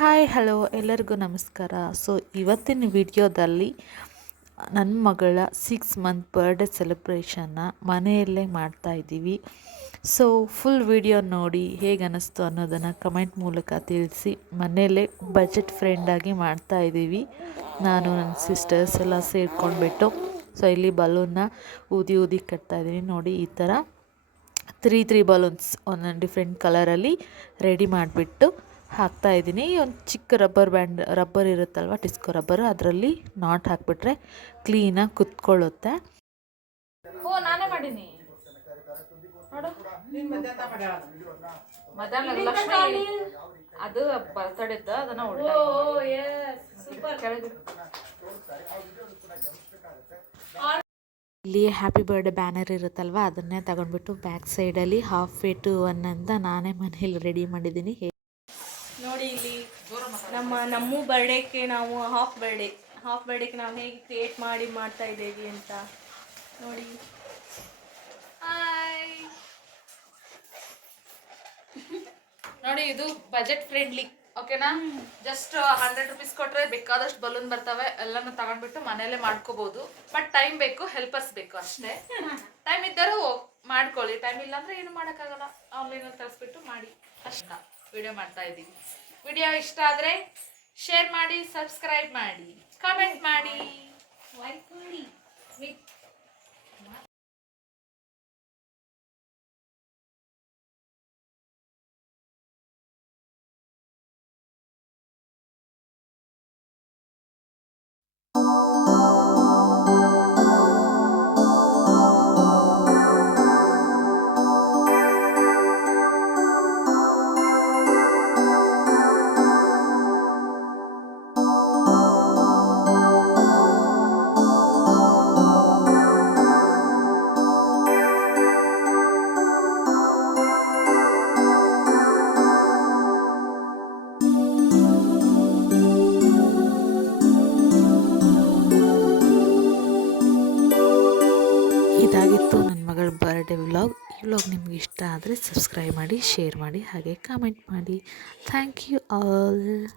Hi hello ಎಲ್ಲರಿಗೂ ನಮಸ್ಕಾರ. So ಇವತ್ತಿನ ವಿಡಿಯೋದಲ್ಲಿ ನನ್ನ ಮಗಳ 6 ಮಂತ್ ಬರ್ಡೇ ಸೆಲೆಬ್ರೇಷನ್ನ ಮನೆಯಲ್ಲೇ ಮಾಡ್ತಾಯಿದ್ದೀವಿ. ಸೊ ಫುಲ್ ವಿಡಿಯೋ ನೋಡಿ ಹೇಗೆ ಅನ್ನಿಸ್ತು ಅನ್ನೋದನ್ನು ಕಮೆಂಟ್ ಮೂಲಕ ತಿಳಿಸಿ. ಮನೆಯಲ್ಲೇ ಬಜೆಟ್ ಫ್ರೆಂಡಾಗಿ ಮಾಡ್ತಾಯಿದ್ದೀವಿ. ನಾನು ನನ್ನ ಸಿಸ್ಟರ್ಸ್ ಎಲ್ಲ ಸೇರ್ಕೊಂಡ್ಬಿಟ್ಟು. ಸೊ ಇಲ್ಲಿ ಬಲೂನ್ನ ಊದಿ ಕಟ್ತಾಯಿದ್ದೀನಿ ನೋಡಿ. ಈ ಥರ ತ್ರೀ ಬಲೂನ್ಸ್ ಒಂದೊಂದು ಡಿಫ್ರೆಂಟ್ ಕಲರಲ್ಲಿ ರೆಡಿ ಮಾಡಿಬಿಟ್ಟು ಹಾಕ್ತಾಯಿದ್ದೀನಿ. ಒಂದು ಚಿಕ್ಕ ರಬ್ಬರ್ ಇರುತ್ತಲ್ವ, ಡಿಸ್ಕೋ ರಬ್ಬರು, ಅದರಲ್ಲಿ ನಾಟ್ ಹಾಕಿಬಿಟ್ರೆ ಕ್ಲೀನಾಗಿ ಕುತ್ಕೊಳ್ಳುತ್ತೆ. ಓ ನಾನೇ ಮಾಡೀನಿ ನೋಡು. ಮಧ್ಯಾಹ್ನ ಲಕ್ಷ್ಮಿ ಅದು ಬರ್ತಡೇದ ಅದನ್ನ ಇಲ್ಲಿ ಹ್ಯಾಪಿ ಬರ್ಡೇ ಬ್ಯಾನರ್ ಇರುತ್ತಲ್ವ, ಅದನ್ನೇ ತಗೊಂಡ್ಬಿಟ್ಟು ಬ್ಯಾಕ್ ಸೈಡಲ್ಲಿ ಹಾಫ್ ವೇಟು ಅಂತ ನಾನೇ ಮನೇಲಿ ರೆಡಿ ಮಾಡಿದ್ದೀನಿ. ನೋಡಿ ಇಲ್ಲಿ ನಮ್ಮ ಬರ್ಡೇಗೆ ನಾವು ಹಾಫ್ ಬರ್ಡೇಗೆ ನಾವು ಹೇಗೆ ಕ್ರಿಯೇಟ್ ಮಾಡ್ತಾ ಇದ್ದೇವೆ ಅಂತ ನೋಡಿ. ನೋಡಿ ಇದು ಬಜೆಟ್ ಫ್ರೆಂಡ್ಲಿ, ಓಕೆನಾ? ಜಸ್ಟ್ 100 ರೂಪೀಸ್ ಕೊಟ್ರೆ ಬೇಕಾದಷ್ಟು ಬಲೂನ್ ಬರ್ತವೆ. ಎಲ್ಲಾನು ತಗೊಂಡ್ಬಿಟ್ಟು ಮನೇಲೆ ಮಾಡ್ಕೋಬಹುದು. ಬಟ್ ಟೈಮ್ ಬೇಕು, ಹೆಲ್ಪರ್ಸ್ ಬೇಕು ಅಷ್ಟೇ. ಟೈಮ್ ಇದ್ದರೂ ಮಾಡ್ಕೊಳ್ಳಿ, ಟೈಮ್ ಇಲ್ಲ ಅಂದ್ರೆ ಏನು ಮಾಡೋಕ್ಕಾಗಲ್ಲ. ಆನ್ಲೈನಲ್ಲಿ ತರಿಸ್ಬಿಟ್ಟು ಮಾಡಿ ಅಷ್ಟ. ವಿಡಿಯೋ ಮಾಡ್ತಾ ಇದ್ದೀವಿ. ವಿಡಿಯೋ ಇಷ್ಟ ಆದರೆ ಶೇರ್ ಮಾಡಿ, ಸಬ್ಸ್ಕ್ರೈಬ್ ಮಾಡಿ, ಕಾಮೆಂಟ್ ಮಾಡಿ, ಲೈಕ್ ಮಾಡಿ. ಇದಾಗಿತ್ತು ನನ್ನ ಮಗಳ ಬರ್ಡೇ ವ್ಲಾಗ್. ಈ ವ್ಲಾಗ್ ನಿಮ್ಗೆ ಇಷ್ಟ ಆದರೆ ಸಬ್ಸ್ಕ್ರೈಬ್ ಮಾಡಿ, ಶೇರ್ ಮಾಡಿ, ಹಾಗೆ ಕಾಮೆಂಟ್ ಮಾಡಿ. Thank you all.